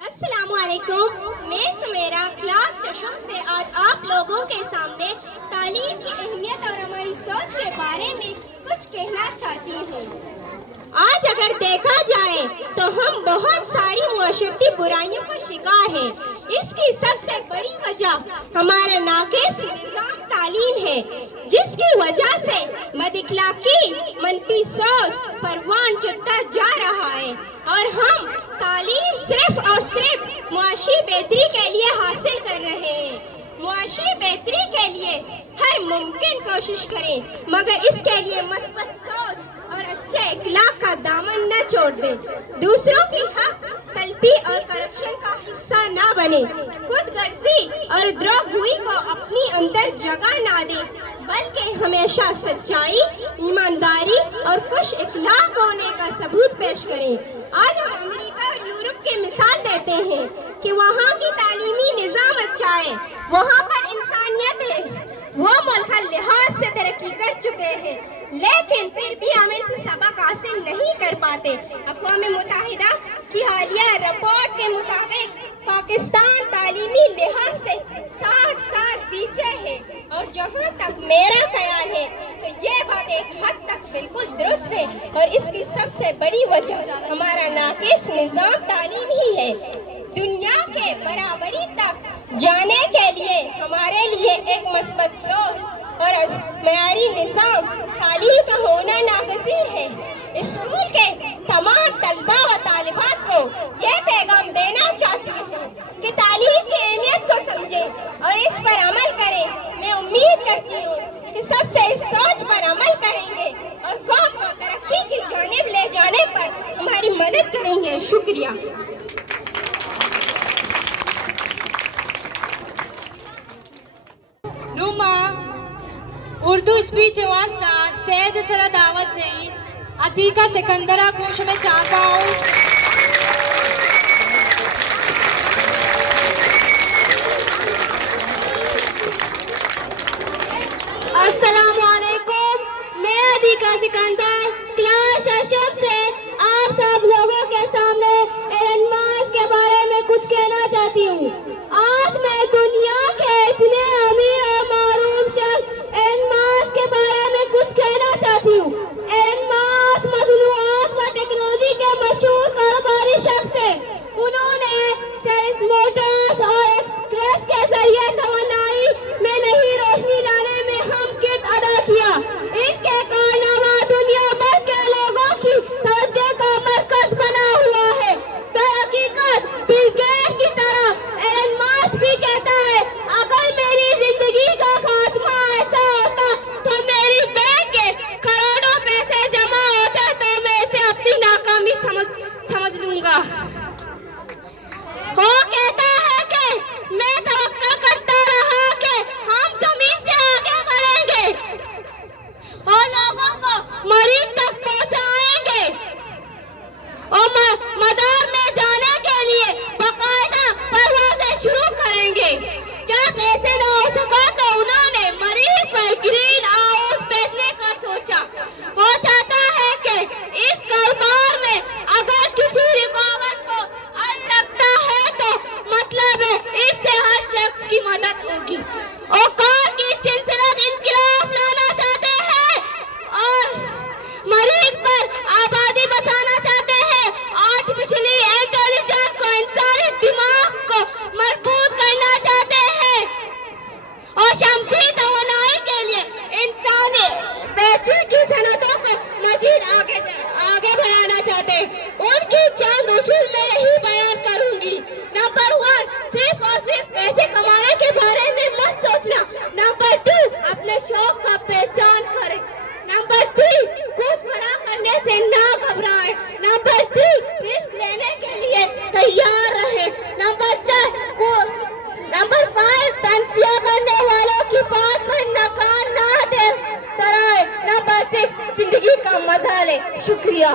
अस्सलामुअलैकुम। मैं सुमेरा क्लास चशम से आज आप लोगों के सामने तालीम की अहमियत और हमारी सोच के बारे में कुछ कहना चाहती हूँ। आज अगर देखा जाए तो हम बहुत सारी मुआशरती बुराइयों का शिकार हैं। इसकी सबसे बड़ी वजह हमारा नाक़िस निज़ाम तालीम है, जिसकी वजह से बदअखलाकी, मनफी सोच परवान चढ़ता जा रहा है और हम तालीम सिर्फ और सिर्फ मुआशी बेहतरी के लिए हासिल कर रहे हैं। मुआशी बेहतरी के लिए हर मुमकिन कोशिश करें, मगर इसके लिए मस्बत सोच और अच्छे अखलाक का दामन न छोड़ दें। दूसरों की हक तलबी और करप्शन का हिस्सा न बने। खुद गर्जी और द्रोहगोई को अपनी अंदर जगह ना दें, बल्कि हमेशा सच्चाई, ईमानदारी और खुश अखलाक होने का सबूत पेश करें। आज हम अमेरिका और यूरोप की मिसाल देते हैं कि वहाँ की तालीमी निज़ाम अच्छा है, वहाँ पर इंसानियत है, वो मुल्क हर लिहाज से तरक्की कर चुके हैं, लेकिन फिर भी हम इनसे सबक हासिल नहीं कर पाते। अक़वाम मुत्तहिदा की हालिया रिपोर्ट के मुताबिक पाकिस्तान तालीमी लिहाज से 60 साल पीछे है और जहाँ तक मेरा ख्याल है तो ये बात एक हद तक बिल्कुल दुरुस्त है और इसकी सबसे बड़ी वजह हमारा नाक़िस निज़ाम तालीम ही है। दुनिया के बराबरी तक जाने के लिए हमारे लिए एक मस्बत सोच और मयारी निज़ाम तालीम का होना नागज़ीर है। स्कूल के तमाम तलबा व तालिबात को यह पैगाम देना चाहती हूँ कि तालीम की अहमियत को समझें और इस पर अमल करें। मैं उम्मीद करती हूँ कि सबसे इस सोच पर अमल करेंगे और कौम को तरक्की की जानिब ले जाने पर हमारी मदद करेंगे। शुक्रिया। नुमा उर्दू स्पीच वास्ता स्टेज सर दावत दी अतीका सिकंदरा कोश में चाहता हूँ। अस्सलामुअलैकुम। मैं अतीका सिकंदर क्लास चशम से आप सब लोगों के सामने एलन मस्क के बारे में कुछ कहना चाहती हूँ। आज मैं दुनिया के इतने अमीर और मारूफ शख्स एलन मस्क के बारे में कुछ कहना चाहती हूँ। एलन मस्क मसनूआत व टेक्नोलॉजी के मशहूर कारोबारी शख्स हैं। उन्होंने टेस्ला मोटर्स और एक्सप्रेस के जरिए तवानाई में नई रोशनी लाने में अहम किरदार अदा किया। इनके कारनामा दुनिया भर के लोगों की तवज्जो का मरकज बना हुआ है। हकीकत बिल गेट्स की तरह एलन मस्क भी कहता है, अगर मेरी जिंदगी का खात्मा ऐसा होता तो मेरी बैंक के करोड़ों पैसे जमा होते तो मैं इसे अपनी नाकामी समझ लूंगा। वो कहता है कि मैं तवक्कुल करता रहा कि हम जमीन से आगे बढ़ेंगे और लोगों को मरीज तक पहुंचाएंगे और मदार में जाने के लिए बाकायदा परवाज़ें शुरू करेंगे। जब ऐसे न हो सका तो उन्होंने मरीज पर ग्रीन हाउस भेजने का सोचा। हो जाता है कि इस कारोबार में अगर किसी रुकावट को अड़ लगता है तो मतलब है इससे हर शख्स की मदद होगी। औकात की सिलसिलत इनकलाब लाना चाहते हैं और मरीज पर आबादी बसाना चाहते हैं। आर्टिफिशियली इंटेलिजेंस को, इंसानी दिमाग को मजबूत करना चाहते हैं और शमसी तवानाई के लिए इंसानी बैटरी की सनतों को मजीद आगे बढ़ाना चाहते हैं। उनकी चंद उसूल में यही बयान करूंगी। नंबर 1, सिर्फ और सिर्फ पैसे कमाने के बारे में मत सोचना। नंबर 2, अपने शौक का पहचान करें। नंबर 3, कुछ बड़ा करने से ना घबराएं। नंबर 3, रिस्क लेने के लिए तैयार रहे। नंबर 5, तनफिया करने वालों की बात पर नकार ना दे। नंबर 6, जिंदगी का मजा ले। शुक्रिया।